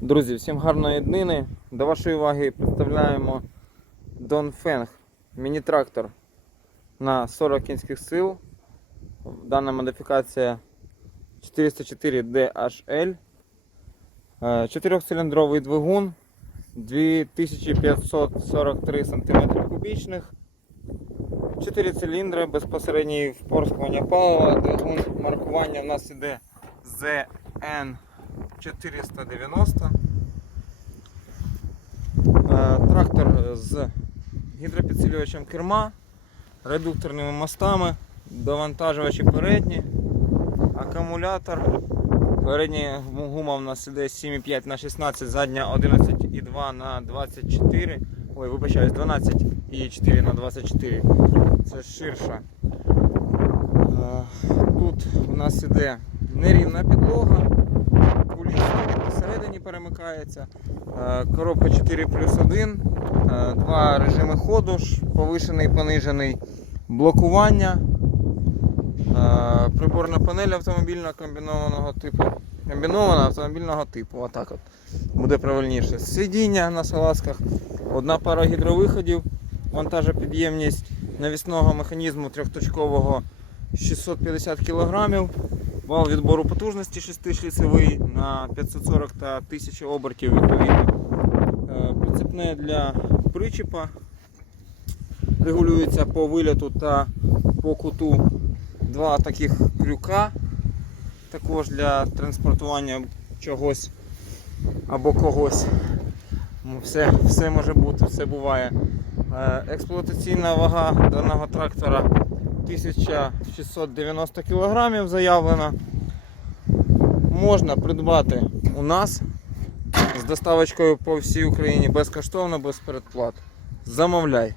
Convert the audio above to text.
Друзі, всім гарної днини. До вашої уваги представляємо Dongfeng міні-трактор на 40 кінських сил. Дана модифікація 404 DHL. Е, Чотирьохциліндровий двигун 2543 см кубічних. 4 циліндри, безпосередній впорскування палива. Двигун маркування у нас іде ZN 490. Е, Трактор з гідропідсилювачем керма, редукторними мостами, довантажувачі передні, акумулятор. Передня гума у нас іде 7,5 на 16, задня 11,2 на 24. Ой, вибачаюсь, 12,4 на 24. Це ширша. Е, Тут у нас іде нерівна підлога, посередині перемикається, Е, коробка 4 плюс 1, е, два режими ходу, повишений, понижений, блокування, е, приборна панель автомобільного комбінованого типу. Комбінована автомобільного типу, отак от. Буде правильніше. Сидіння на салазках, одна пара гідровиходів, вантажопідємність навісного механізму трьохточкового 650 кг. Вал відбору потужності 6-шліцевий на 540 та 1000 обертів відповідно. Е, Прицепне для причепа. Регулюється по виліту та по куту два таких крюка. Також для транспортування чогось або когось. Все, все може бути, все буває. Е, Експлуатаційна вага даного трактора 1690 кг заявлена. Можна придбати у нас з доставочкою по всій Україні безкоштовно, без передплат. Замовляй.